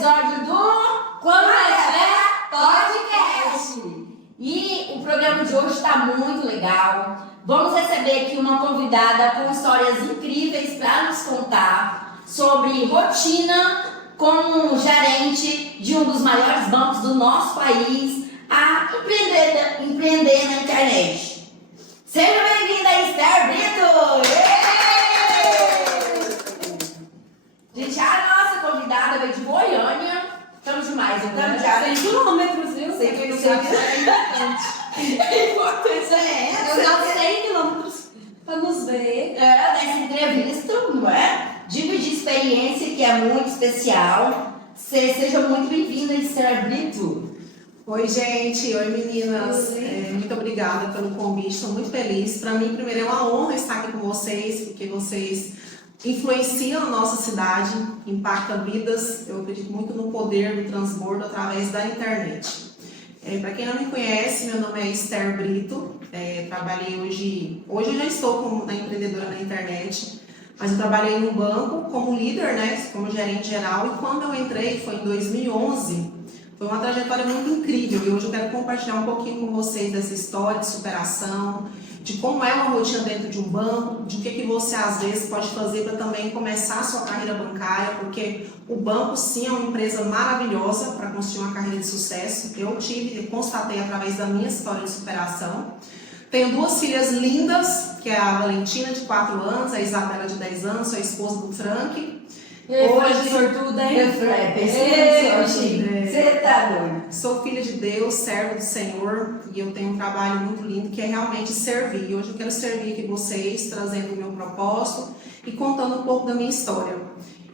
episódio do Quando é Podcast. E o programa de hoje está muito legal. Vamos receber aqui uma convidada com histórias incríveis para nos contar sobre rotina como gerente de um dos maiores bancos do nosso país a empreender na internet. Seja bem-vinda, Esther Brito! Gente, a nossa convidada veio de Goiânia. Estamos demais, estamos já. 100 quilômetros, viu? Sei que não sabe que é importante. A importância é essa. Eu já 100 quilômetros para nos ver. Nessa entrevista, não é? Dividir experiência que é muito especial. Seja muito bem-vinda, Esther Brito. Oi, gente. Oi, meninas. Oi. Muito obrigada pelo convite. Estou muito feliz. Para mim, primeiro, é uma honra estar aqui com vocês, porque vocês influenciam a nossa cidade, impactam vidas. Eu acredito muito no poder do transbordo através da internet. Para quem não me conhece, meu nome é Esther Brito. Trabalhei hoje eu já estou como empreendedora na internet, mas eu trabalhei no banco como líder, né, como gerente geral, e quando eu entrei foi em 2011. Foi uma trajetória muito incrível e hoje eu quero compartilhar um pouquinho com vocês dessa história de superação, de como é uma rotina dentro de um banco, de o que você às vezes pode fazer para também começar a sua carreira bancária, porque o banco sim é uma empresa maravilhosa para construir uma carreira de sucesso. Eu constatei através da minha história de superação. Tenho duas filhas lindas, que é a Valentina, de 4 anos, a Isabela, de 10 anos, sou a esposa do Frank. Hoje, sortuda, hein? Você tá doido. Sou filha de Deus, serva do Senhor, e eu tenho um trabalho muito lindo que é realmente servir. E hoje eu quero servir aqui vocês, trazendo o meu propósito e contando um pouco da minha história.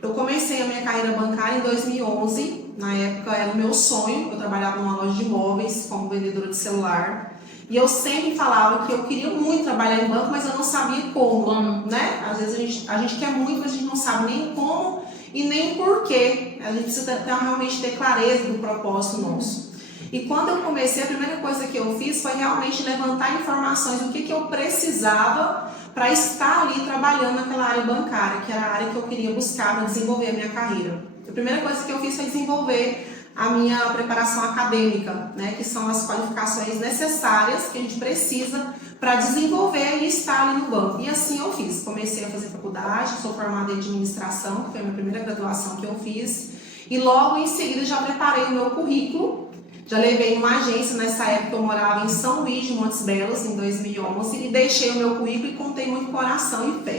Eu comecei a minha carreira bancária em 2011, na época era o meu sonho, eu trabalhava numa loja de imóveis como vendedora de celular. E eu sempre falava que eu queria muito trabalhar em banco, mas eu não sabia como, né? Às vezes a gente quer muito, mas a gente não sabe nem como e nem porquê. A gente precisa realmente ter clareza do propósito nosso. E quando eu comecei, a primeira coisa que eu fiz foi realmente levantar informações do que eu precisava para estar ali trabalhando naquela área bancária, que era a área que eu queria buscar para desenvolver a minha carreira. A primeira coisa que eu fiz foi desenvolver a minha preparação acadêmica, né, que são as qualificações necessárias que a gente precisa para desenvolver e estar ali no banco. E assim eu fiz. Comecei a fazer faculdade, sou formada em administração, que foi a minha primeira graduação que eu fiz. E logo em seguida já preparei o meu currículo. Já levei uma agência, nessa época eu morava em São Luís de Montes Belos, em 2011, e deixei o meu currículo e contei muito coração e fé.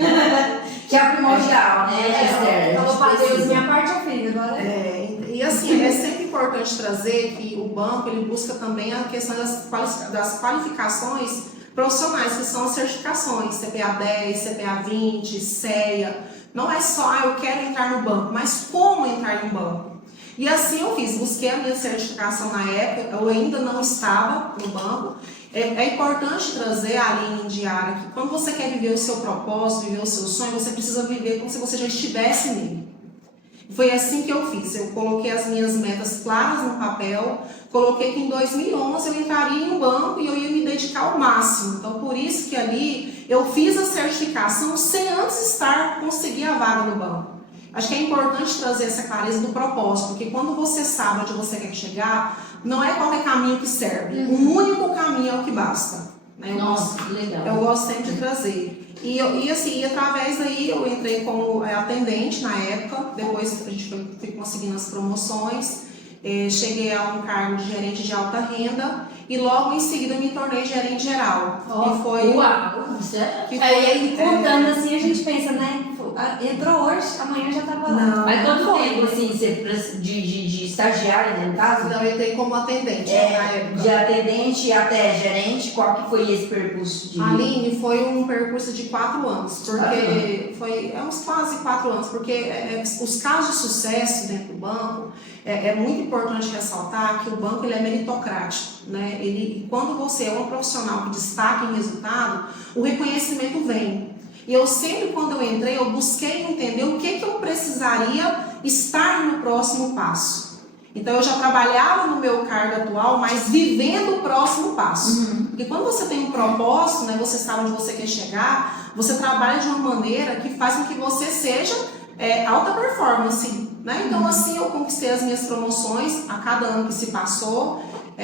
Que é primordial, né, Esther? Falou para Deus, minha parte é feita agora. E assim, é sempre importante trazer que o banco ele busca também a questão das qualificações profissionais, que são as certificações, CPA 10, CPA 20, CEA. Não é só, eu quero entrar no banco, mas como entrar no banco? E assim eu fiz, busquei a minha certificação na época, eu ainda não estava no banco. É importante trazer a linha diária que quando você quer viver o seu propósito, viver o seu sonho, você precisa viver como se você já estivesse nele. Foi assim que eu fiz, eu coloquei as minhas metas claras no papel, coloquei que em 2011 eu entraria em um banco e eu ia me dedicar ao máximo. Então por isso que ali eu fiz a certificação sem antes conseguir a vaga no banco. Acho que é importante trazer essa clareza do propósito, porque quando você sabe onde você quer chegar, não é qualquer caminho que serve. Um único caminho é o que basta. Né? Nossa, que legal. Eu gosto sempre de trazer. E através daí eu entrei como atendente na época, depois a gente foi conseguindo as promoções, cheguei a um cargo de gerente de alta renda e logo em seguida me tornei gerente geral. Oh, e foi, uau! Isso é... Aí contando assim, a gente pensa, né? Entrou hoje, amanhã já estava lá. Não. Mas quanto tempo, assim, você, de estagiária, né, no caso? Não, eu entrei como atendente na época. De atendente até gerente, qual que foi esse percurso de... Aline, foi um percurso de 4 anos, porque foi uns quase 4 anos, porque os casos de sucesso dentro do banco, é muito importante ressaltar que o banco ele é meritocrático, né? Quando você é um profissional que destaca em resultado, o reconhecimento vem. E eu sempre, quando eu entrei, eu busquei entender o que eu precisaria estar no próximo passo. Então eu já trabalhava no meu cargo atual, mas vivendo o próximo passo. Porque quando você tem um propósito, né, você sabe onde você quer chegar, você trabalha de uma maneira que faz com que você seja alta performance, né? Então assim eu conquistei as minhas promoções a cada ano que se passou,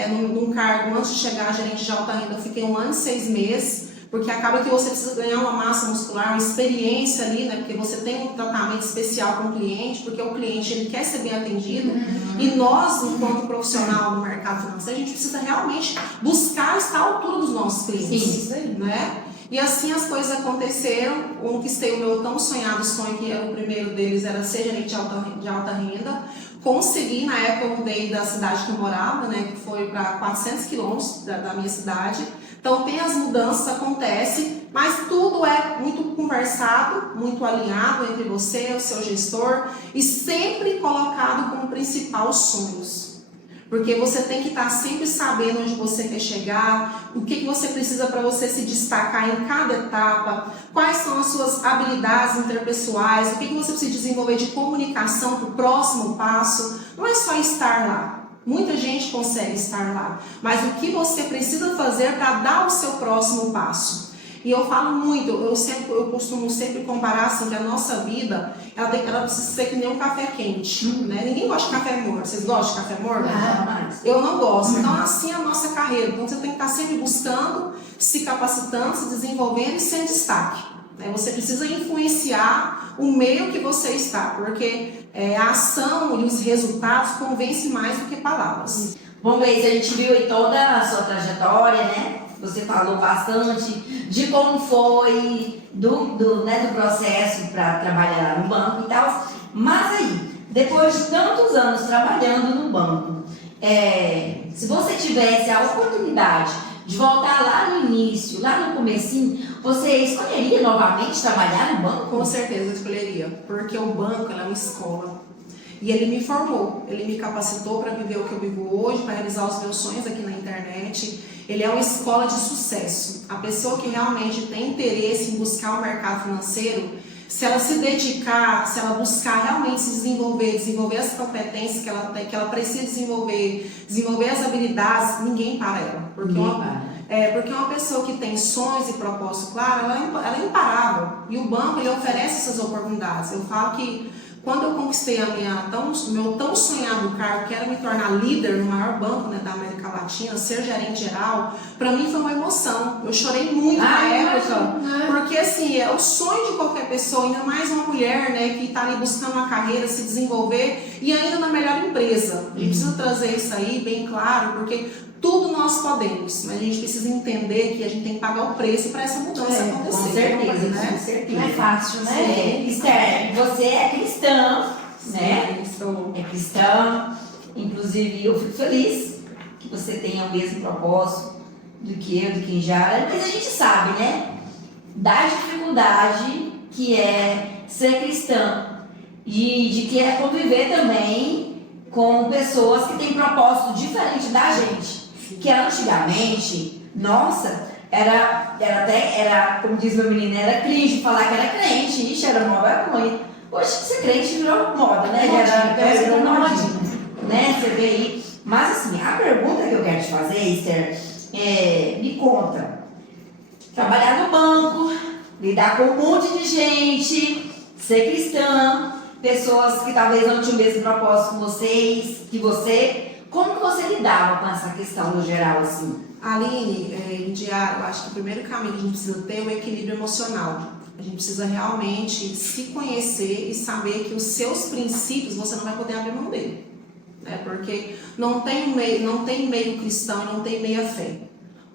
num cargo antes de chegar a gerente de alta renda eu fiquei 1 ano e 6 meses, porque acaba que você precisa ganhar uma massa muscular, uma experiência ali, né? Porque você tem um tratamento especial com o cliente, porque o cliente ele quer ser bem atendido, e nós, enquanto profissional no mercado financeiro, a gente precisa realmente buscar estar à altura dos nossos clientes. Sim, isso aí. Né? E assim as coisas aconteceram, conquistei o meu tão sonhado sonho, que era o primeiro deles, era ser gerente de alta renda. Consegui, na época eu mudei da cidade que eu morava, né, que foi para 400 quilômetros da minha cidade. Então tem as mudanças, acontece, mas tudo é muito conversado, muito alinhado entre você, o seu gestor, e sempre colocado como principal os sonhos. Porque você tem que estar sempre sabendo onde você quer chegar, o que você precisa para você se destacar em cada etapa, quais são as suas habilidades interpessoais, o que você precisa desenvolver de comunicação para o próximo passo. Não é só estar lá. Muita gente consegue estar lá, mas o que você precisa fazer para dar o seu próximo passo? E eu falo muito, eu costumo sempre comparar assim, que a nossa vida, ela precisa ser que nem um café quente, né? Ninguém gosta de café morno. Vocês gostam de café morno? Eu não gosto. Então assim é a nossa carreira. Então você tem que estar sempre buscando, se capacitando, se desenvolvendo e sendo destaque. Você precisa influenciar o meio que você está, porque a ação e os resultados convencem mais do que palavras. Bom, Gleice, a gente viu aí toda a sua trajetória, né? Você falou bastante de como foi do processo para trabalhar lá no banco e tal. Mas aí, depois de tantos anos trabalhando no banco, se você tivesse a oportunidade de voltar lá no início, lá no comecinho, você escolheria novamente trabalhar no banco? Com certeza eu escolheria, porque o banco é uma escola. E ele me formou, ele me capacitou para viver o que eu vivo hoje, para realizar os meus sonhos aqui na internet. Ele é uma escola de sucesso. A pessoa que realmente tem interesse em buscar o mercado financeiro, se ela se dedicar, se ela buscar realmente se desenvolver as competências que ela precisa desenvolver as habilidades, ninguém para ela. Porque uma pessoa que tem sonhos e propósito claro, ela é imparável. E o banco ele oferece essas oportunidades. Eu falo que quando eu conquistei meu tão sonhado cargo, que era me tornar líder no maior banco, né, da América Latina, ser gerente geral, para mim foi uma emoção. Eu chorei muito na época, porque assim, é o sonho de qualquer pessoa, ainda mais uma mulher, né, que está ali buscando uma carreira, se desenvolver e ainda na melhor empresa. A gente precisa trazer isso aí bem claro, porque tudo nós podemos, mas a gente precisa entender que a gente tem que pagar o preço para essa mudança acontecer. Com certeza, né? Com certeza. Não é fácil, né? Esther, você é cristã, né? Sim, sou. É cristã, inclusive eu fico feliz que você tenha o mesmo propósito do que eu, do Kinjara, mas a gente sabe, né? Da dificuldade que é ser cristã e de que é conviver também com pessoas que têm propósito diferente da gente. Que antigamente, nossa, era, como diz meu menino, era cringe falar que era crente, ixi, era uma vergonha. Hoje ser crente virou moda, né? Virou modinha, né? Você vê aí. Mas assim, a pergunta que eu quero te fazer, Esther, me conta. Trabalhar no banco, lidar com um monte de gente, ser cristã, pessoas que talvez não tinham o mesmo propósito que você. Como que você lidava com essa questão no geral, assim? Aline, Indiara, eu acho que o primeiro caminho que a gente precisa ter é o equilíbrio emocional. A gente precisa realmente se conhecer e saber que os seus princípios você não vai poder abrir mão dele. Né? Porque não tem meio cristão e não tem meia fé.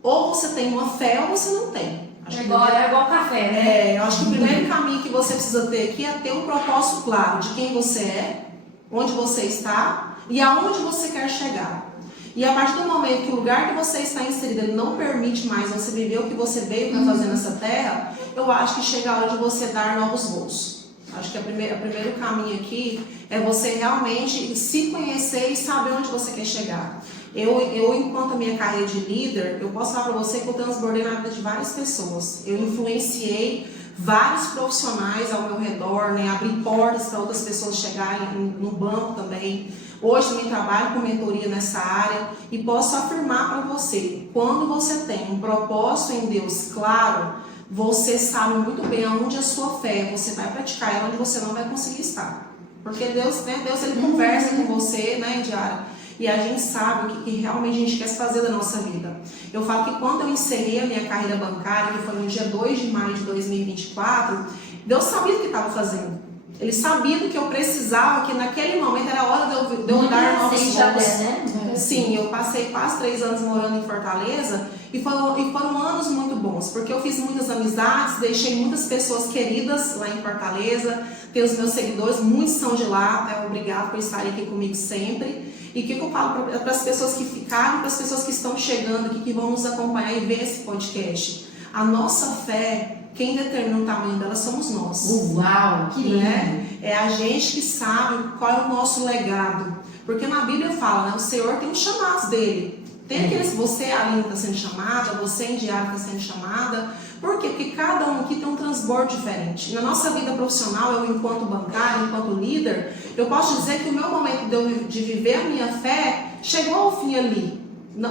Ou você tem uma fé ou você não tem. É igual café, né? Eu acho que o primeiro caminho que você precisa ter aqui é ter um propósito claro de quem você é, onde você está e aonde você quer chegar. E a partir do momento que o lugar que você está inserido ele não permite mais você viver o que você veio para fazer nessa terra, eu acho que chega a hora de você dar novos voos. Acho que o primeiro caminho aqui é você realmente se conhecer e saber onde você quer chegar. Eu enquanto a minha carreira de líder, eu posso falar para você que eu transbordei na vida de várias pessoas. Eu influenciei vários profissionais ao meu redor, né? Abri portas para outras pessoas chegarem no banco também. Hoje também trabalho com mentoria nessa área e posso afirmar para você, quando você tem um propósito em Deus claro, você sabe muito bem aonde a sua fé, você vai praticar e onde você não vai conseguir estar. Porque Deus, né, Deus ele conversa com você, né, Indiara? E a gente sabe o que realmente a gente quer fazer da nossa vida. Eu falo que quando eu encerrei a minha carreira bancária, que foi no dia 2 de maio de 2024, Deus sabia o que estava fazendo. Ele sabia do que eu precisava, que naquele momento era a hora de eu dar novos voos. Né? Sim, eu passei quase 3 anos morando em Fortaleza e foram anos muito bons, porque eu fiz muitas amizades, deixei muitas pessoas queridas lá em Fortaleza, tenho os meus seguidores, muitos são de lá, obrigado por estarem aqui comigo sempre. E o que eu falo para as pessoas que ficaram, para as pessoas que estão chegando aqui, que vão nos acompanhar e ver esse podcast? A nossa fé, quem determina o tamanho dela somos nós. Uau, que lindo! Né? É a gente que sabe qual é o nosso legado. Porque na Bíblia fala, né? O Senhor tem os chamados dele. Tem aqueles, você, Aline, está sendo chamada, você, Indiara, está sendo chamada. Por quê? Porque cada um aqui tem um transbordo diferente. Na nossa vida profissional, eu enquanto bancário, enquanto líder, eu posso dizer que o meu momento de viver a minha fé chegou ao fim ali.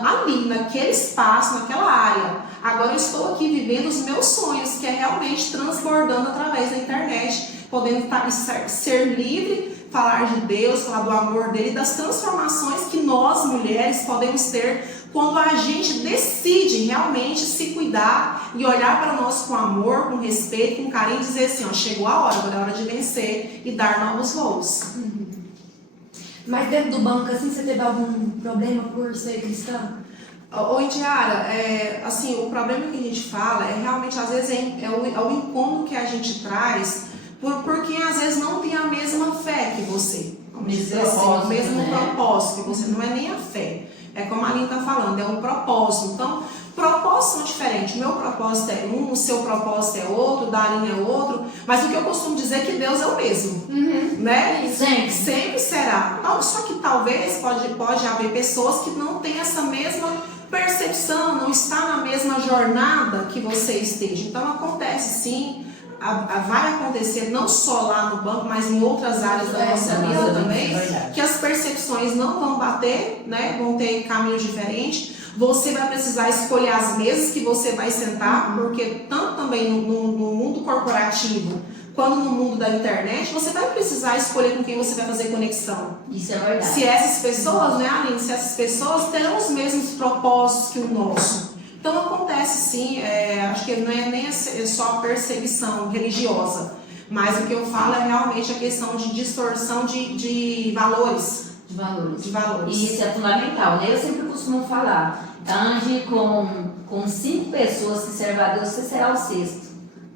Ali, naquele espaço, naquela área. Agora eu estou aqui vivendo os meus sonhos, que é realmente transbordando através da internet, podendo ser livre, falar de Deus, falar do amor dele, das transformações que nós, mulheres, podemos ter quando a gente decide realmente se cuidar e olhar para nós com amor, com respeito, com carinho e dizer assim, ó, chegou a hora, agora é hora de vencer e dar novos voos. Mas dentro do banco, assim, você teve algum problema por ser cristã? Ô, Indiara, assim, o problema que a gente fala é realmente, às vezes, é o incômodo que a gente traz por quem, às vezes, não tem a mesma fé que você. O mesmo propósito que você. Não é nem a fé. É como a Aline está falando, é um propósito. Então, propósitos são diferentes. O meu propósito é um, o seu propósito é outro, o da Aline é outro. Mas o que eu costumo dizer é que Deus é o mesmo. Né? Sempre será. Só que talvez pode haver pessoas que não têm essa mesma percepção, não está na mesma jornada que você esteja. Então acontece sim, vai acontecer não só lá no banco, mas em outras áreas da nossa vida também, que as percepções não vão bater, né? Vão ter caminhos diferentes. Você vai precisar escolher as mesas que você vai sentar, porque tanto também no mundo corporativo quanto no mundo da internet, você vai precisar escolher com quem você vai fazer conexão. Isso é verdade. Se essas pessoas, né, Aline, se essas pessoas terão os mesmos propósitos que o nosso. Então acontece sim, acho que não é nem só perseguição religiosa, mas o que eu falo é realmente a questão de distorção de valores. De valores. E isso é fundamental, né? Eu sempre costumo falar, ande com 5 pessoas que servem a Deus, você será o 6º.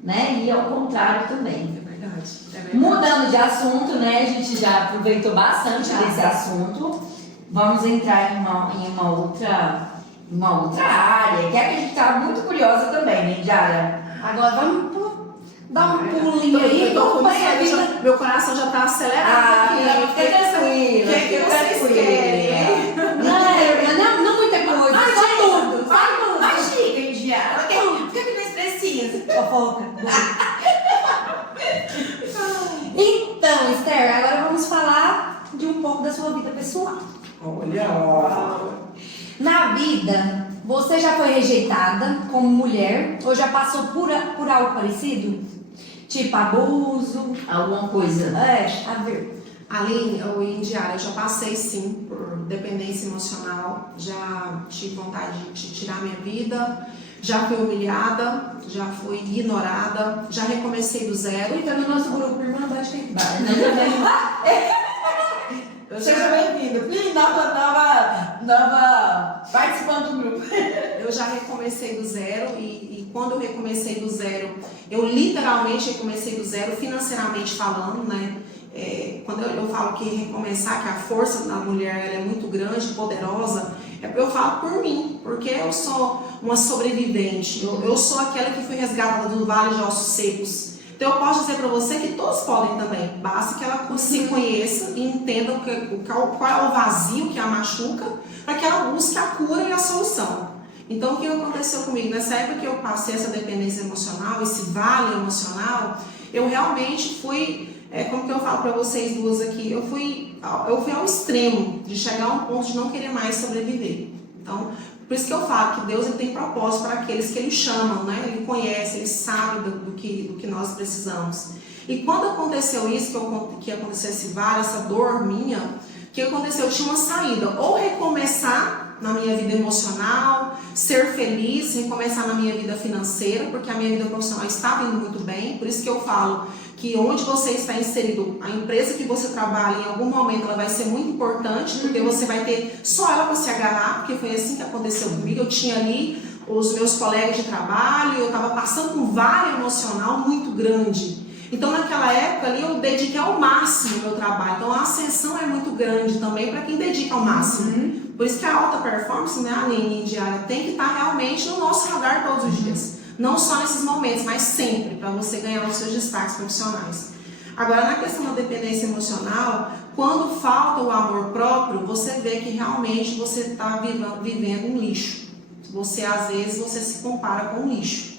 Né? E ao contrário também. É verdade. Mudando de assunto, né? A gente já aproveitou bastante desse assunto. Vamos entrar em uma outra área, que é que a gente está muito curiosa também, né, Indiara? Agora vamos dar um pulinho aí. Meu coração já está acelerado aqui. Fica tranquila. O que vocês querem? Não muita coisa, só tudo. Mas diga, Indiara. O que nós precisamos? Fofoca. Então, Esther, agora vamos falar de um pouco da sua vida pessoal. Olha. Na vida, você já foi rejeitada como mulher ou já passou por algo parecido? Tipo abuso? Alguma coisa. A ver. Aline, ou Indiara, eu já passei sim por dependência emocional, já tive vontade de tirar minha vida, já fui humilhada, já fui ignorada, já recomecei do zero. Então no nosso grupo Irmandade tem Seja bem-vindo. Nova participante do grupo. Eu já recomecei do zero e quando eu recomecei do zero, eu literalmente recomecei do zero, financeiramente falando, né? Quando eu falo que recomeçar, que a força da mulher ela é muito grande, poderosa, eu falo por mim, porque eu sou uma sobrevivente, eu sou aquela que foi resgatada do vale de ossos secos. Então eu posso dizer para você que todos podem também, basta que ela se conheça e entenda qual é o vazio que a machuca, para que ela busque a cura e a solução. Então o que aconteceu comigo? Nessa época que eu passei essa dependência emocional, esse vale emocional, eu realmente fui... como que eu falo para vocês duas aqui, eu fui ao extremo de chegar a um ponto de não querer mais sobreviver. Então, Por isso que eu falo que Deus ele tem propósito para aqueles que Ele chamam, né? Ele conhece, Ele sabe do que nós precisamos. E quando aconteceu isso, que aconteceu esse vale, essa dor minha, o que aconteceu? Eu tinha uma saída, ou recomeçar na minha vida emocional, ser feliz, recomeçar na minha vida financeira, porque a minha vida profissional estava indo muito bem. Por isso que eu falo que onde você está inserido, a empresa que você trabalha, em algum momento ela vai ser muito importante, porque você vai ter só ela para se agarrar, porque foi assim que aconteceu comigo. Eu tinha ali os meus colegas de trabalho, eu estava passando por um vale emocional muito grande. Então naquela época ali eu dediquei ao máximo o meu trabalho. Então a ascensão é muito grande também para quem dedica ao máximo. Por isso que a alta performance, né, a linha diária, tem que estar realmente no nosso radar todos os dias. Não só nesses momentos, mas sempre, para você ganhar os seus destaques profissionais. Agora, na questão da dependência emocional, quando falta o amor próprio, você vê que realmente você está vivendo um lixo. Você, às vezes, você se compara com um lixo.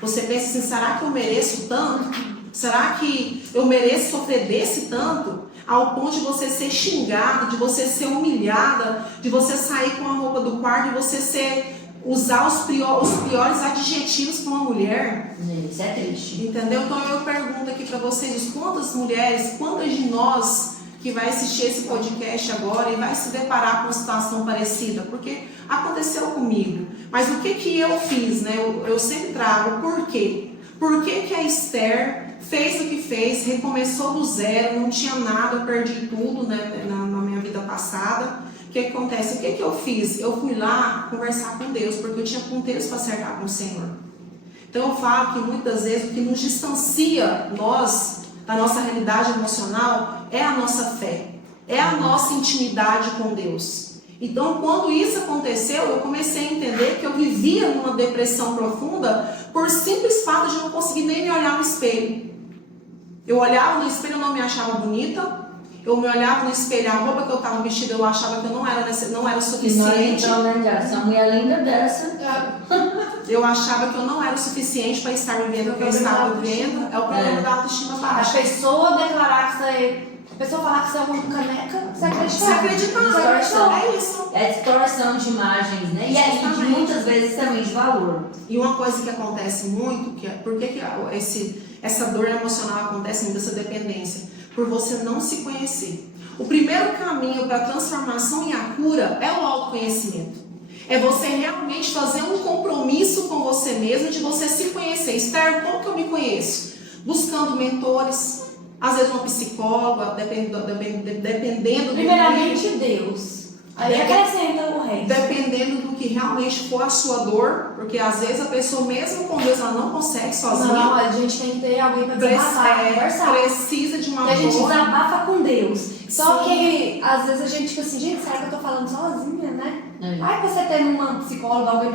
Você pensa assim, será que eu mereço tanto? Será que eu mereço sofrer desse tanto? Ao ponto de você ser xingada, de você ser humilhada, de você sair com a roupa do quarto, de você usar os piores adjetivos para uma mulher. Isso é triste. Entendeu? Então eu pergunto aqui para vocês, quantas mulheres, quantas de nós que vai assistir esse podcast agora e vai se deparar com uma situação parecida? Porque aconteceu comigo. Mas o que eu fiz, né? Eu sempre trago o porquê. Por que a Esther fez o que fez, recomeçou do zero, não tinha nada, eu perdi tudo, né, na minha vida passada. O que acontece? O que eu fiz? Eu fui lá conversar com Deus, porque eu tinha pontos para acertar com o Senhor. Então eu falo que muitas vezes o que nos distancia nós da nossa realidade emocional é a nossa fé, é a nossa intimidade com Deus. Então, quando isso aconteceu, eu comecei a entender que eu vivia numa depressão profunda por simples fato de não conseguir nem me olhar no espelho. Eu olhava no espelho, eu não me achava bonita. Eu me olhava no espelho, a roupa que eu estava vestida, eu achava que eu não era suficiente. Essa mulher linda dessa. Eu achava que eu não era o suficiente para estar vivendo o que eu estava vivendo. É o problema da autoestima baixa. A pessoa declarar que você... A pessoa falar que você é uma caneca, você acredita? Você acredita? É isso. É distorção de imagens, né? E aí, de muitas vezes também de valor. E uma coisa que acontece muito, que é, por que essa dor emocional acontece muito, essa dependência? Por você não se conhecer. O primeiro caminho para a transformação e a cura é o autoconhecimento. É você realmente fazer um compromisso com você mesmo, de você se conhecer. Esther, como que eu me conheço? Buscando mentores. Às vezes uma psicóloga, dependendo do primeiramente Deus. Aí acrescenta o resto. Dependendo do que realmente for a sua dor, porque às vezes a pessoa, mesmo com Deus, ela não consegue sozinha. Não, a gente tem que ter alguém para desabafar, conversar. Precisa de uma voz. A gente voz. desabafa com Deus. Só Sim. que às vezes a gente fica assim, gente, será que eu tô falando sozinha, né? Aí você tem uma psicóloga, alguém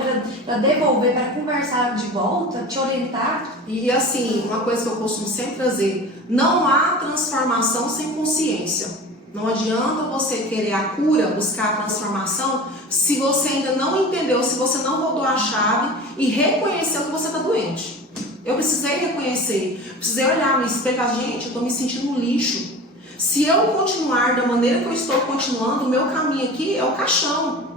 para devolver, para conversar de volta, te orientar. E assim, uma coisa que eu costumo sempre trazer, não há transformação sem consciência. Não adianta você querer a cura, buscar a transformação, se você ainda não entendeu, se você não rodou a chave e reconheceu que você está doente. Eu precisei reconhecer, precisei olhar no espelho e falar, gente, eu estou me sentindo um lixo. Se eu continuar da maneira que eu estou continuando, o meu caminho aqui é o caixão.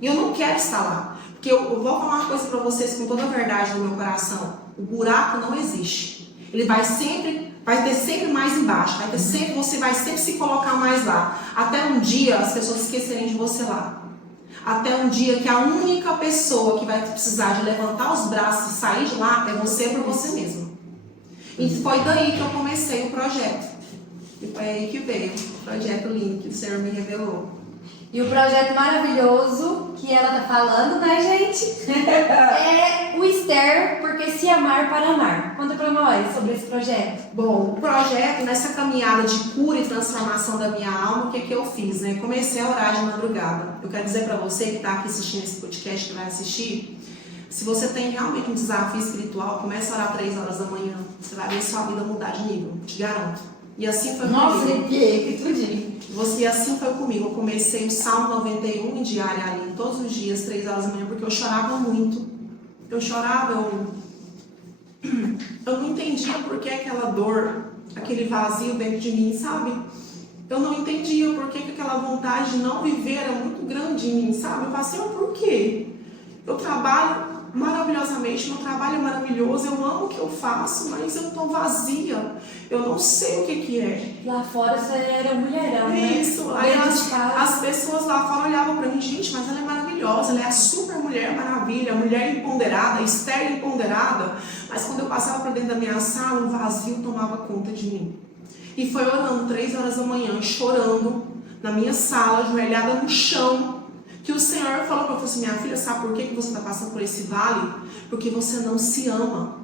E eu não quero estar lá. Porque eu vou falar uma coisa para vocês com toda a verdade no meu coração. O buraco não existe. Ele vai ter sempre mais embaixo. Você vai sempre se colocar mais lá. Até um dia as pessoas esquecerem de você lá. Até um dia que a única pessoa que vai precisar de levantar os braços e sair de lá é você por você mesmo. E foi daí que eu comecei o projeto. E foi aí que veio o projeto lindo que o Senhor me revelou. E o projeto maravilhoso que ela tá falando, né, gente? É o Esther, porque se amar para amar. Conta pra nós sobre esse projeto. Bom, o projeto, nessa caminhada de cura e transformação da minha alma, o que eu fiz, né? Comecei a orar de madrugada. Eu quero dizer pra você que tá aqui assistindo esse podcast, que vai assistir, se você tem realmente um desafio espiritual, comece a orar 3 horas da manhã. Você vai ver sua vida mudar de nível, te garanto. E assim foi comigo. Que tudinho. E assim foi comigo. Eu comecei o Salmo 91 em diária ali, todos os dias, 3 horas da manhã, porque eu chorava muito. Eu chorava, eu não entendia por que aquela dor, aquele vazio dentro de mim, sabe? Eu não entendia por que aquela vontade de não viver era muito grande em mim, sabe? Eu falei assim, por quê? eu trabalho maravilhosamente, meu trabalho é maravilhoso, eu amo o que eu faço, mas eu tô vazia, eu não sei o que é. Lá fora você era mulherão, né? Isso, aí Dentro de casa. as pessoas lá fora olhavam pra mim, gente, mas ela é maravilhosa, ela é a super mulher maravilha, a mulher empoderada, a Esther empoderada, mas quando eu passava pra dentro da minha sala, um vazio tomava conta de mim. E foi orando 3 horas da manhã, chorando, na minha sala, ajoelhada no chão, que o Senhor falou para eu assim, minha filha, sabe por que você está passando por esse vale? Porque você não se ama.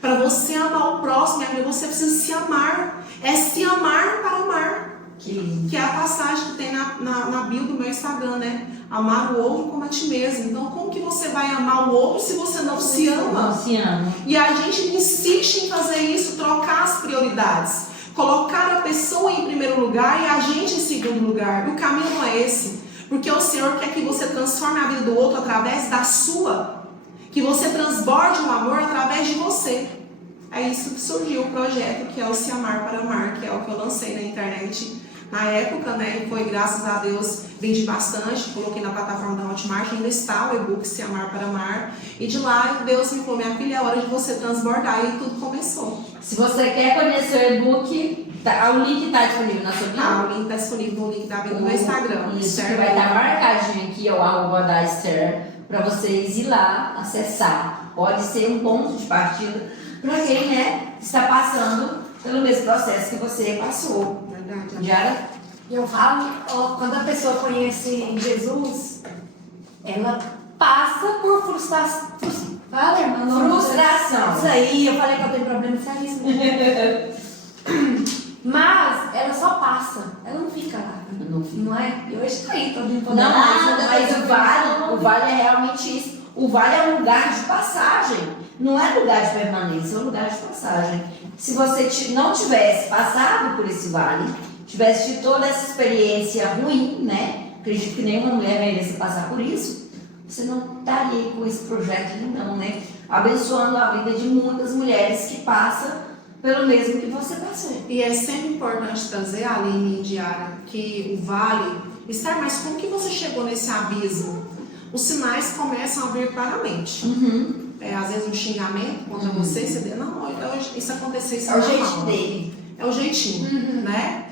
Para você amar o próximo, minha filha, você precisa se amar. É se amar para amar. Que lindo. Que é a passagem que tem na bio do meu Instagram, né? Amar o outro como a ti mesmo. Então, como que você vai amar o outro se você não se ama? Não se ama. E a gente insiste em fazer isso, trocar as prioridades. Colocar a pessoa em primeiro lugar e a gente em segundo lugar. O caminho não é esse. Porque o Senhor quer que você transforme a vida do outro através da sua. Que você transborde o amor através de você. É isso que surgiu o projeto, que é o Se Amar para Amar, que é o que eu lancei na internet na época, né? E foi, graças a Deus, vendi bastante. Coloquei na plataforma da Hotmart, ainda está o e-book Se Amar para Amar. E de lá, Deus me falou, minha filha, é hora de você transbordar. E tudo começou. Se você quer conhecer o e-book, o link está disponível na sua bio? O link está disponível no link da bio do meu Instagram. Isso, que vai estar marcadinho aqui, o arroba da Esther, para vocês ir lá, acessar. Pode ser um ponto de partida para quem, né, está passando pelo mesmo processo que você passou. Verdade. Yara? E eu falo, ó, quando a pessoa conhece Jesus, ela passa por frustração. Fala, irmã. Frustração. Isso aí, eu falei que eu tenho problema seríssimo. Mas ela só passa, ela não fica lá. Não é? E hoje tá aí, todo mundo Não, mas o vale é realmente isso. O vale é um lugar de passagem. Não é lugar de permanência, é um lugar de passagem. Se você não tivesse passado por esse vale, tivesse tido toda essa experiência ruim, né? Acredito que nenhuma mulher merece passar por isso. Você não estaria aí com esse projeto, não, né? Abençoando a vida de muitas mulheres que passam pelo mesmo que você passou. E é sempre importante trazer, Aline e Diara, que o vale está, mas como que você chegou nesse abismo? Os sinais começam a vir claramente. Às vezes um xingamento contra você, você diz, não, isso aconteceu, isso é o jeitinho dele. É o jeitinho, né?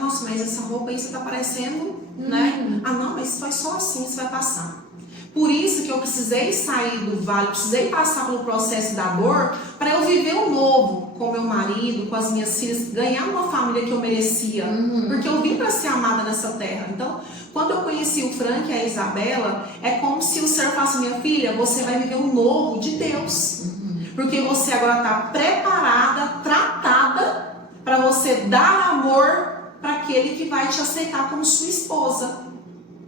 Nossa, mas essa roupa aí você tá parecendo, né? Não, mas foi só assim, isso vai passar. Por isso que eu precisei sair do vale, precisei passar pelo processo da dor para eu viver o novo com meu marido, com as minhas filhas, ganhar uma família que eu merecia. Porque eu vim para ser amada nessa terra. Então, quando eu conheci o Frank e a Isabela, é como se o Senhor falasse, minha filha, você vai viver o novo de Deus. Porque você agora está preparada, tratada, para você dar amor para aquele que vai te aceitar como sua esposa.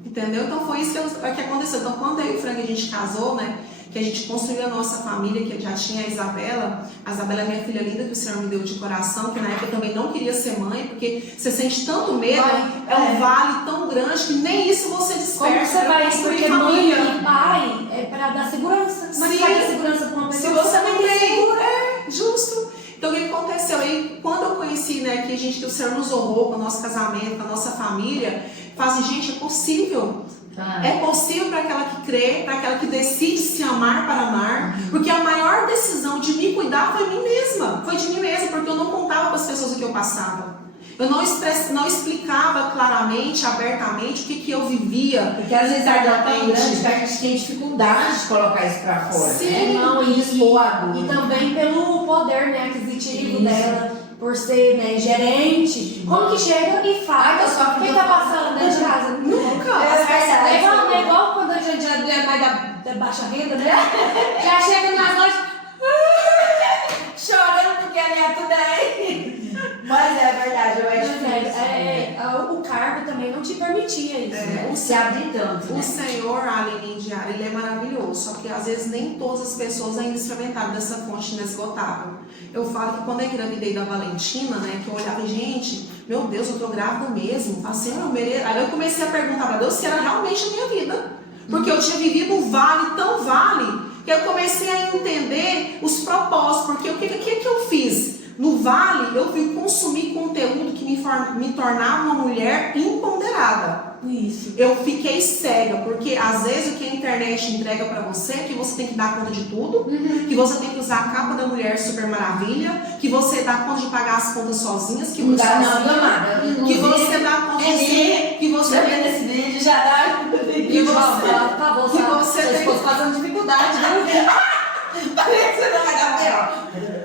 Entendeu? Então foi isso que aconteceu. Então quando eu e o Frank a gente casou, né? Que a gente construiu a nossa família, que já tinha a Isabela. A Isabela é minha filha linda que o Senhor me deu de coração, que na época eu também não queria ser mãe, porque você sente tanto medo, é um vale tão grande que nem isso você dispersa. Como você vai construir porque família? Mãe e pai é para dar segurança. Como é que vai dar segurança para uma pessoa? Se você não tem, justo. Então o que aconteceu? Aí quando eu conheci, né, que o Senhor nos honrou com o nosso casamento, com a nossa família, fala assim, gente, é possível. É possível para aquela que crê, para aquela que decide se amar para amar. Porque a maior decisão de me cuidar foi mim mesma. Foi de mim mesma, porque eu não contava para as pessoas o que eu passava. Eu não explicava claramente, abertamente o que eu vivia. Porque às vezes a dor é tão grande que a gente tem dificuldade de colocar isso para fora. Sim, não, e também pelo poder, né, aquisitivo dela, por ser, né, gerente. Como que chega e fala? Quem tá passando dentro de casa? Nunca. É igual quando a gente já é mais da baixa renda, né? Já chega nas lojas chorando porque a minha tudo é. Mas é verdade, eu acho que o cargo também não te permitia isso. Não se abrir tanto. O Senhor, Aline Diário, ele é maravilhoso, só que às vezes nem todas as pessoas ainda experimentaram dessa fonte inesgotável. Eu falo que quando eu engravidei da Valentina, né, que eu olhava, gente, meu Deus, eu tô grávida mesmo, passei no mereiro. Aí eu comecei a perguntar para Deus se era realmente a minha vida, porque eu tinha vivido um vale tão vale, que eu comecei a entender os propósitos, porque o que eu fiz? No Vale, eu fui consumir conteúdo que me tornava uma mulher empoderada. Isso. Eu fiquei cega, porque às vezes o que a internet entrega pra você é que você tem que dar conta de tudo, que você tem que usar a capa da Mulher Super Maravilha, que você dá conta de pagar as contas sozinhas, que você amada. dá conta de que você já vendo esse vídeo, já dá. que você Vocês tem passando dificuldade, né?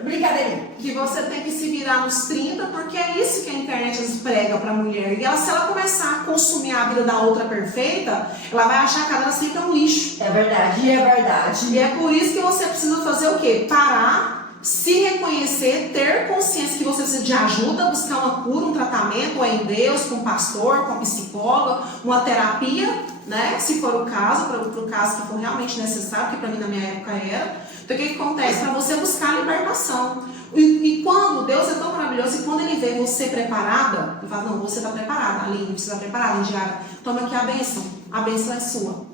Brincadeirinha. que você tem que se virar nos 30, porque é isso que a internet prega pra mulher. E ela, se ela começar a consumir a vida da outra perfeita, ela vai achar que ela sempre é um lixo. É verdade, é verdade. E é por isso que você precisa fazer o quê? Parar, se reconhecer, ter consciência que você precisa de ajuda, buscar uma cura, um tratamento, ou é em Deus, com um pastor, com um psicólogo, uma terapia, né? Se for o caso, para o caso que for realmente necessário, que para mim na minha época era. Então o que acontece? Para você buscar a libertação. E quando Deus é tão maravilhoso, e quando Ele vê você preparada, Ele fala, não, você está preparada, Aline, você está preparada, Indiara, toma aqui a bênção é sua.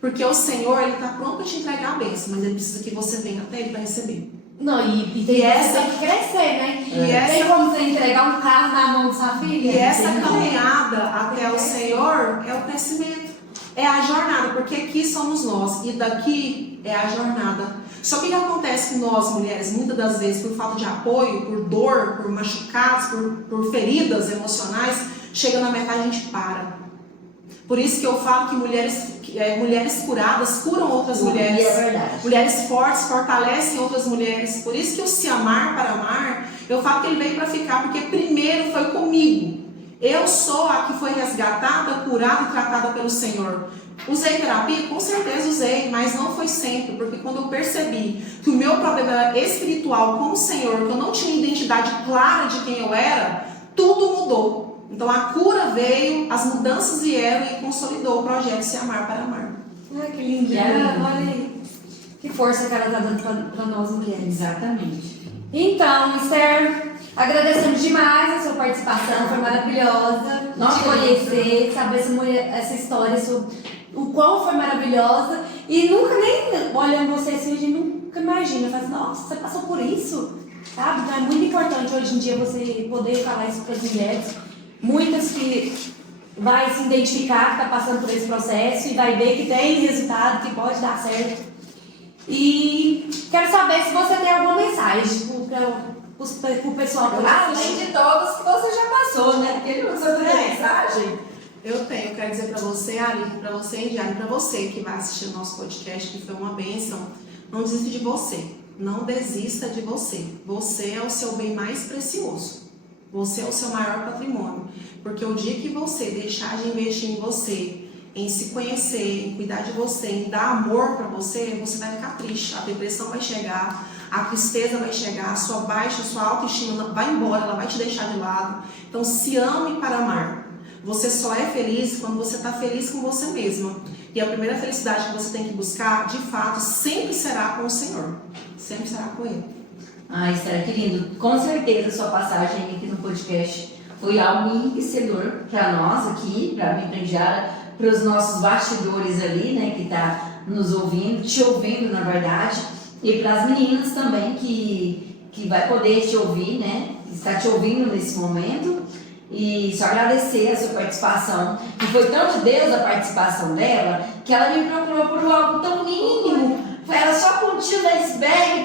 Porque o Senhor, Ele está pronto para te entregar a bênção, mas Ele precisa que você venha até Ele para receber. Não, e tem essa que crescer, né? Tem como você entregar um carro na mão de sua filha? E essa caminhada até o Senhor é o crescimento. É a jornada, porque aqui somos nós e daqui é a jornada. Só que o que acontece com nós, mulheres, muitas das vezes, por falta de apoio, por dor, por machucados, por feridas emocionais, chega na metade e a gente para. Por isso que eu falo que mulheres curadas curam outras mulheres. É verdade. Mulheres fortes fortalecem outras mulheres. Por isso que o Se Amar para Amar, eu falo que ele veio para ficar, porque primeiro foi comigo. Eu sou a que foi resgatada, curada e tratada pelo Senhor. Usei terapia? Com certeza usei, mas não foi sempre, porque quando eu percebi que o meu problema era espiritual com o Senhor, que eu não tinha identidade clara de quem eu era, tudo mudou. Então a cura veio, as mudanças vieram e consolidou o projeto Se Amar para Amar. Ai, que lindo. Olha aí. Que força que ela está dando para nós mulheres. Exatamente. Então, Esther, agradecemos demais a sua participação, foi maravilhosa. Nossa, te conhecer, saber essa história, o quão foi maravilhosa. E nunca nem olhando você assim, a gente nunca imagina. Faz, nossa, você passou por isso, sabe? Então é muito importante hoje em dia você poder falar isso para as mulheres. Muitas que vai se identificar que está passando por esse processo e vai ver que tem resultado, que pode dar certo. E quero saber se você tem alguma mensagem para o pessoal que Além de todas que você já passou, né? Porque ele não sabe mensagem. Eu quero dizer para você, Aline, para você, Indiara, para você que vai assistir o nosso podcast, que foi uma bênção, não desista de você, não desista de você. Você é o seu bem mais precioso, você é o seu maior patrimônio, porque o dia que você deixar de investir em você, em se conhecer, em cuidar de você, em dar amor para você, você vai ficar triste, a depressão vai chegar, a tristeza vai chegar, a sua baixa, a sua autoestima vai embora, ela vai te deixar de lado. Então se ame para amar. Você só é feliz quando você está feliz com você mesma. E a primeira felicidade que você tem que buscar, de fato, sempre será com o Senhor. Sempre será com Ele. Ai, Esther, que lindo. Com certeza sua passagem aqui no podcast foi algo enriquecedor para nós aqui, para mim, para a Indiara, para os nossos bastidores ali, né, que está nos ouvindo, te ouvindo, na verdade, e para as meninas também que vai poder te ouvir, né, que está te ouvindo nesse momento. E só agradecer a sua participação. E foi tão de Deus a participação dela que ela me procurou por algo tão mínimo. Era só pontinho da iceberg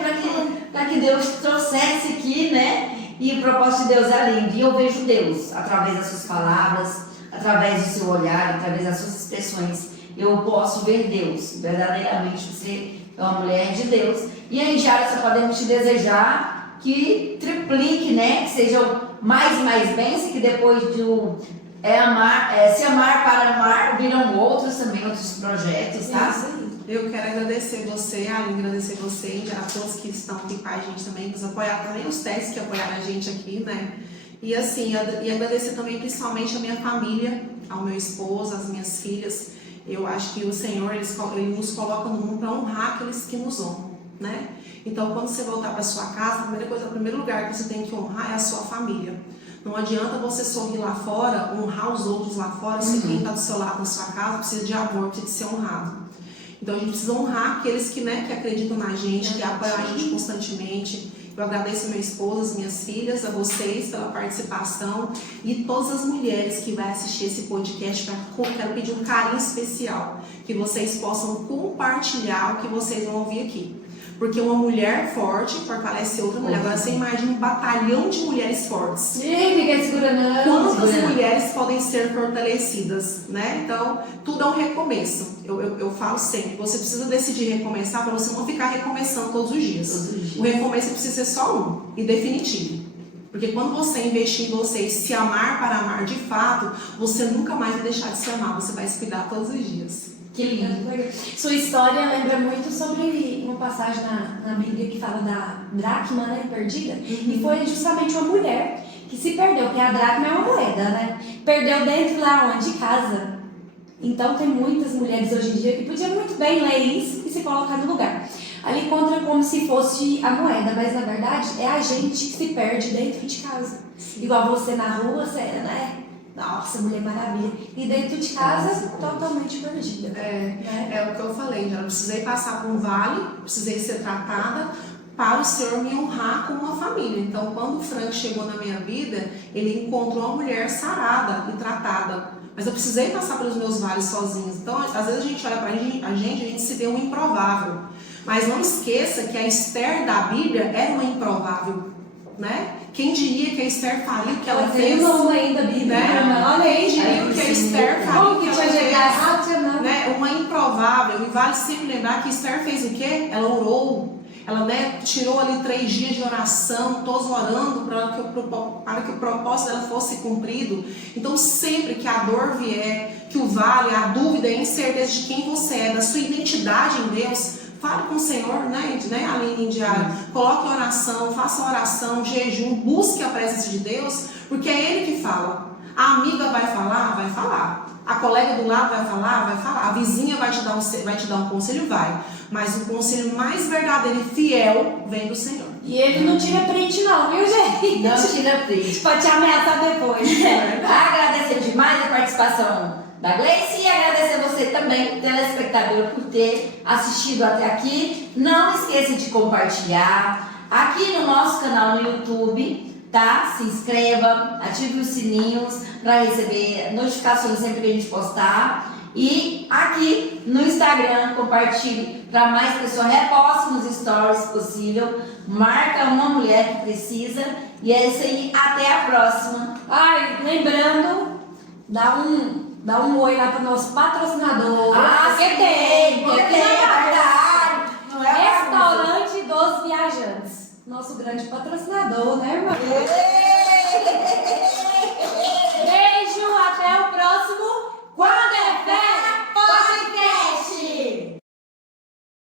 para que Deus trouxesse aqui, né? E o propósito de Deus é lindo. E eu vejo Deus através das suas palavras, através do seu olhar, através das suas expressões. Eu posso ver Deus. Verdadeiramente você é uma mulher de Deus. E aí, Indiara, só podemos te desejar que triplique, né? Que sejam mais e mais bênçãos, que depois do Se Amar para Amar, virão outros também, outros projetos, tá? Eu quero agradecer você, Aline, agradecer você, a todos que estão aqui com a gente também, nos apoiaram, também os testes que apoiaram a gente aqui, né? E assim, e agradecer também principalmente a minha família, ao meu esposo, às minhas filhas. Eu acho que o Senhor, Ele nos coloca no mundo para honrar aqueles que nos honram, né? Então, quando você voltar para sua casa, o primeiro lugar que você tem que honrar é a sua família. Não adianta você sorrir lá fora, honrar os outros lá fora, se quem está do seu lado na sua casa precisa de amor, precisa de ser honrado. Então, a gente precisa honrar aqueles que acreditam na gente, que apoiam a gente constantemente, Eu agradeço meu esposo, as minhas filhas, a vocês pela participação e todas as mulheres que vão assistir esse podcast. Quero pedir um carinho especial, que vocês possam compartilhar o que vocês vão ouvir aqui. Porque uma mulher forte fortalece outra mulher. Agora você imagina um batalhão de mulheres fortes. Ninguém segura não. Quantas mulheres podem ser fortalecidas, né? Então, tudo é um recomeço. Eu falo sempre, você precisa decidir recomeçar para você não ficar recomeçando todos os dias. O recomeço precisa ser só um e definitivo. Porque quando você investir em você e se amar para amar de fato, você nunca mais vai deixar de se amar. Você vai se cuidar todos os dias. Que lindo. Sua história lembra muito sobre uma passagem na Bíblia que fala da dracma, né, perdida. E foi justamente uma mulher que se perdeu, porque a dracma é uma moeda, né? Perdeu dentro lá onde? De casa. Então tem muitas mulheres hoje em dia que podiam muito bem ler isso e se colocar no lugar. Ali encontra como se fosse a moeda, mas na verdade é a gente que se perde dentro de casa. Igual você na rua, você, né? Nossa, Mulher Maravilha. E dentro de casa, totalmente perdida. É o que eu falei, já não precisei passar por um vale, precisei ser tratada para o Senhor me honrar com uma família. Então, quando o Frank chegou na minha vida, ele encontrou uma mulher sarada e tratada. Mas eu precisei passar pelos meus vales sozinhos. Então, às vezes a gente olha para a gente se vê um improvável. Mas não esqueça que a Esther da Bíblia era uma improvável, né? Quem diria que a Esther faliu, que ela fez? Não ainda Bíblia, né? Quem diria que a Esther faliu, que ela fez? Né? Uma improvável. E vale sempre lembrar que Esther fez o quê? Ela orou. Ela, né, tirou ali 3 dias de oração, todos orando para que o propósito dela fosse cumprido. Então, sempre que a dor vier, que o vale, a dúvida, a incerteza de quem você é, da sua identidade em Deus, fale com o Senhor, né, Aline, em diário. Coloque oração, faça oração, jejum, busque a presença de Deus, porque é Ele que fala. A amiga vai falar? Vai falar. A colega do lado vai falar? Vai falar. A vizinha vai te dar um conselho? Vai. Mas o conselho mais verdadeiro e fiel vem do Senhor. E ele não tira print não, viu, gente? Não tira print. Pode te ameaçar depois. Agradecer demais a participação da Gleice e agradecer você também, telespectador, por ter assistido até aqui. Não esqueça de compartilhar aqui no nosso canal no YouTube, tá? Se inscreva, ative os sininhos para receber notificações sempre que a gente postar. E aqui no Instagram, compartilhe para mais pessoas, reposte nos stories se possível, marca uma mulher que precisa. E é isso aí, até a próxima. Ai, lembrando, dá um oi lá pro nosso patrocinador. Porque tem, é verdade. Não é Restaurante dos Viajantes. Nosso grande patrocinador, né, irmã?